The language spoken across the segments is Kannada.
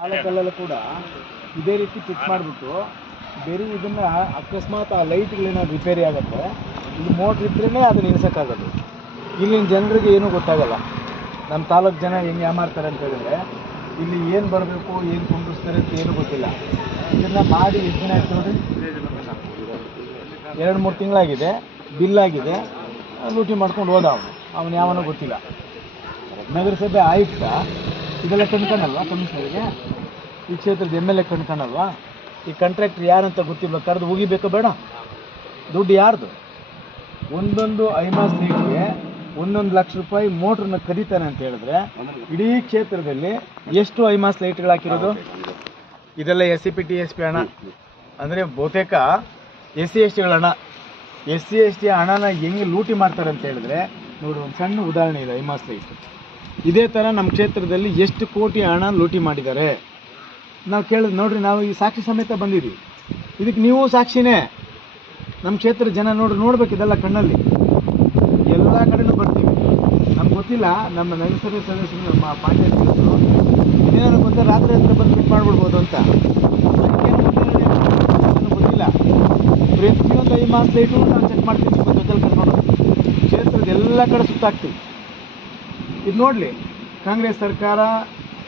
ತಾಲೂಕಲ್ಲೆಲ್ಲ ಕೂಡ ಇದೇ ರೀತಿ ಫಿಟ್ ಮಾಡಿಬಿಟ್ಟು ಬೇರೆ ಇದನ್ನು ಅಕಸ್ಮಾತ್ ಆ ಲೈಟ್ಗಳೇನಾದ್ರು ರಿಪೇರಿ ಆಗುತ್ತೆ, ಇಲ್ಲಿ ಮೋಟ್ರ್ ಇದ್ರೇ ಅದನ್ನ ನಿಲ್ಸೋಕ್ಕಾಗೋದು. ಇಲ್ಲಿನ ಜನರಿಗೆ ಏನೂ ಗೊತ್ತಾಗಲ್ಲ. ನಮ್ಮ ತಾಲೂಕು ಜನ ಹೆಂಗೆ ಮಾಡ್ತಾರೆ ಅಂತ ಹೇಳಿದ್ರೆ, ಇಲ್ಲಿ ಏನು ಬರಬೇಕು, ಏನು ಕುಂಡಿಸ್ತಾರೆ ಅಂತ ಏನೂ ಗೊತ್ತಿಲ್ಲ. ಇದನ್ನು ಮಾಡಿ ಎಷ್ಟು ದಿನ ಆಯ್ತು ನೋಡಿ, 2-3 ತಿಂಗಳಾಗಿದೆ. ಬಿಲ್ಲಾಗಿದೆ, ಲೂಟಿ ಮಾಡ್ಕೊಂಡು ಹೋದ ಅವನು ಯಾವನೋ ಗೊತ್ತಿಲ್ಲ. ನಗರಸಭೆ ಆಯುಕ್ತ ಇದೆಲ್ಲ ಕಣ್ಕಣಲ್ವಾ ಕಮಿಷನರ್ಗೆ? ಈ ಕ್ಷೇತ್ರದ MLA ಕಣ್ಕಣಲ್ವಾ? ಈ ಕಾಂಟ್ರಾಕ್ಟರ್ ಯಾರಂತ ಗೊತ್ತಿಲ್ಲ, ಕರೆದು ಹೋಗಿಬೇಕು ಬೇಡ? ದುಡ್ಡು ಯಾರ್ದು? ಒಂದೊಂದು ಐಮಾಸ್ ಲೈಟ್ಗೆ 1 ಲಕ್ಷ ರೂಪಾಯಿ ಮೋಟ್ರನ್ನ ಕರೀತಾನೆ ಅಂತ ಹೇಳಿದ್ರೆ, ಇಡೀ ಕ್ಷೇತ್ರದಲ್ಲಿ ಎಷ್ಟು ಐಮಾಸ್ ಲೈಟ್ಗಳು ಹಾಕಿರೋದು? ಇದೆಲ್ಲ SCP TSP ಹಣ ಅಂದರೆ ಬಹುತೇಕ SC STಗಳ ಹಣ. SC ST ಹಣನ ಹೆಂಗೆ ಲೂಟಿ ಮಾಡ್ತಾರೆ ಅಂತ ಹೇಳಿದ್ರೆ ನೋಡಿ, ಒಂದು ಸಣ್ಣ ಉದಾಹರಣೆ ಇದೆ ಐಮಾಸ್ ಲೈಟ್. ಇದೇ ಥರ ನಮ್ಮ ಕ್ಷೇತ್ರದಲ್ಲಿ ಎಷ್ಟು ಕೋಟಿ ಹಣ ಲೂಟಿ ಮಾಡಿದ್ದಾರೆ ನಾವು ಕೇಳಿದ್ ನೋಡ್ರಿ. ನಾವು ಈ ಸಾಕ್ಷಿ ಸಮೇತ ಬಂದಿದ್ದೀವಿ, ಇದಕ್ಕೆ ನೀವು ಸಾಕ್ಷಿನೇ. ನಮ್ಮ ಕ್ಷೇತ್ರ ಜನ ನೋಡ್ಬೇಕು ಇದೆಲ್ಲ ಕಣ್ಣಲ್ಲಿ. ಎಲ್ಲ ಕಡೆನೂ ಬರ್ತೀವಿ. ನಮ್ಗೆ ಗೊತ್ತಿಲ್ಲ, ನಮ್ಮ ನಗರಸಭೆ ಸದಸ್ಯರು, ನಮ್ಮ ಪಂಚಾಯತ್ ಇದೇನಾದ್ರು ಗೊತ್ತಾ, ರಾತ್ರಿ ಹತ್ರ ಬಂದು ಫಿಟ್ ಮಾಡಿಬಿಡ್ಬೋದು ಅಂತ. ಗೊತ್ತಿಲ್ಲ. ಪ್ರತಿಯೊಂದು ಐಮಾಸ್ ಲೈಟು ನಾವು ಚೆಕ್ ಮಾಡ್ತೀವಿ, ನಿಮ್ಮ ಜೊತೆಲಿ ಕರ್ಕೊಂಡು ಕ್ಷೇತ್ರದ ಎಲ್ಲ ಕಡೆ ಸುತ್ತಾಕ್ತೀವಿ. ಇದು ನೋಡಲಿ, ಕಾಂಗ್ರೆಸ್ ಸರ್ಕಾರ,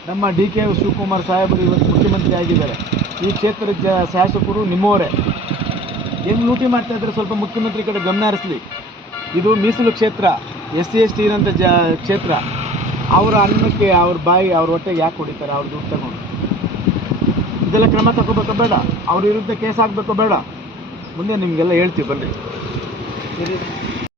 ನಮ್ಮ DK ಶಿವಕುಮಾರ್ ಸಾಹೇಬರು ಇವತ್ತು ಮುಖ್ಯಮಂತ್ರಿ ಆಗಿದ್ದಾರೆ. ಈ ಕ್ಷೇತ್ರದ ಶಾಸಕರು ನಿಮ್ಮವರೇ. ಹೆಂಗೆ ಲೂಟಿ ಮಾಡ್ತಾ ಇದ್ದಾರೆ ಸ್ವಲ್ಪ ಮುಖ್ಯಮಂತ್ರಿ ಕಡೆ ಗಮನ ಹರಿಸಲಿ. ಇದು ಮೀಸಲು ಕ್ಷೇತ್ರ, SC ST ಇರೋಂಥ ಕ್ಷೇತ್ರ. ಅವರ ಅನ್ನಕ್ಕೆ, ಅವ್ರ ಬಾಯಿ, ಅವ್ರ ಹೊಟ್ಟೆಗೆ ಯಾಕೆ ಹೊಡಿತಾರೆ? ಅವ್ರ ದುಡ್ಡು ತಗೊಂಡು ಇದೆಲ್ಲ ಕ್ರಮ ತಗೋಬೇಕೋ ಬೇಡ? ಅವ್ರ ವಿರುದ್ಧ ಕೇಸ್ ಹಾಕಬೇಕೋ ಬೇಡ? ಮುಂದೆ ನಿಮಗೆಲ್ಲ ಹೇಳ್ತೀವಿ ಬನ್ನಿ.